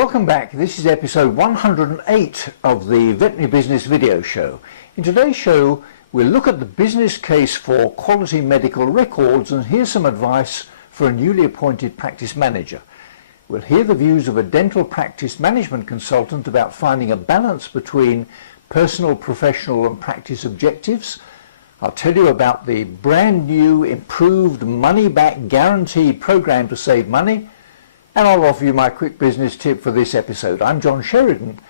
Welcome back. This is episode 108 of the Veterinary Business Video Show. In today's show, we'll look at the business case for quality medical records and hear some advice for a newly appointed practice manager. We'll hear the views of a dental practice management consultant about finding a balance between personal, professional and practice objectives. I'll tell you about the brand new improved money-back guarantee program to save money, and I'll offer you my quick business tip for this episode. I'm John Sheridan,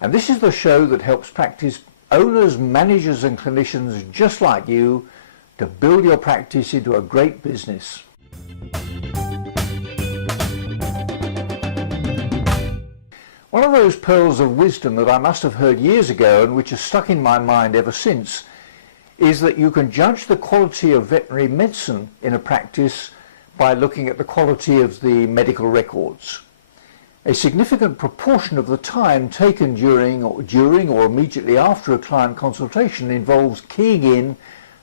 and this is the show that helps practice owners, managers and clinicians just like you to build your practice into a great business. One of those pearls of wisdom that I must have heard years ago and which has stuck in my mind ever since is that you can judge the quality of veterinary medicine in a practice by looking at the quality of the medical records. A significant proportion of the time taken during or immediately after a client consultation involves keying in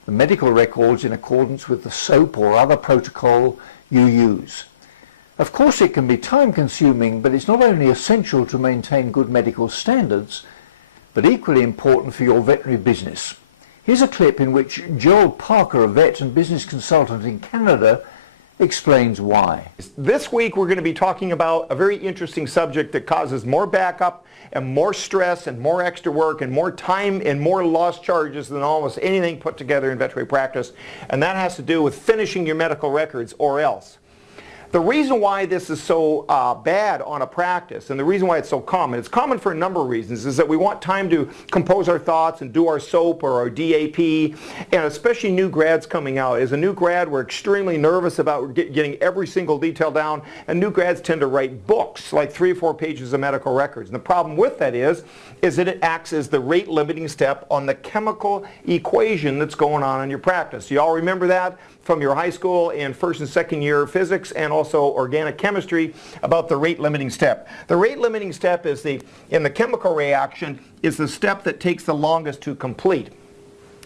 the medical records in accordance with the SOAP or other protocol you use. Of course, it can be time-consuming, but it's not only essential to maintain good medical standards, but equally important for your veterinary business. Here's a clip in which Gerald Parker, a vet and business consultant in Canada, explains why. This week we're going to be talking about a very interesting subject that causes more backup and more stress and more extra work and more time and more lost charges than almost anything put together in veterinary practice, and that has to do with finishing your medical records or else. The reason why this is so bad on a practice, and the reason why it's so common, it's common for a number of reasons, is that we want time to compose our thoughts and do our SOAP or our DAP, and especially new grads coming out. As a new grad, we're extremely nervous about getting every single detail down, and new grads tend to write books, like 3 or 4 pages of medical records. And the problem with that is that it acts as the rate limiting step on the chemical equation that's going on in your practice. You all remember that from your high school and first and second year physics and also organic chemistry about the rate limiting step. The rate limiting step is in the chemical reaction is the step that takes the longest to complete.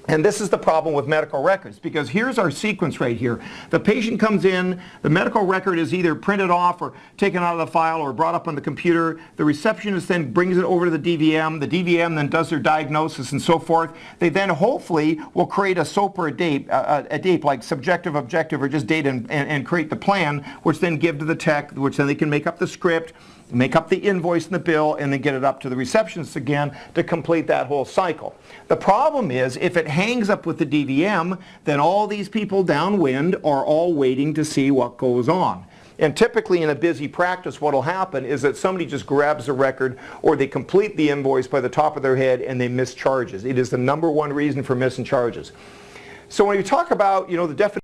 And this is the problem with medical records, because here's our sequence right here. The patient comes in, the medical record is either printed off or taken out of the file or brought up on the computer. The receptionist then brings it over to the DVM. The DVM then does their diagnosis and so forth. They then hopefully will create a SOAP or a DAP like subjective, objective, or just data and create the plan, which then give to the tech, which then they can make up the script, make up the invoice and the bill, and then get it up to the receptionist again to complete that whole cycle. The problem is, if it hangs up with the DVM, then all these people downwind are all waiting to see what goes on. And typically in a busy practice, what will happen is that somebody just grabs the record or they complete the invoice by the top of their head and they miss charges. It is the #1 reason for missing charges. So when you talk about, the definition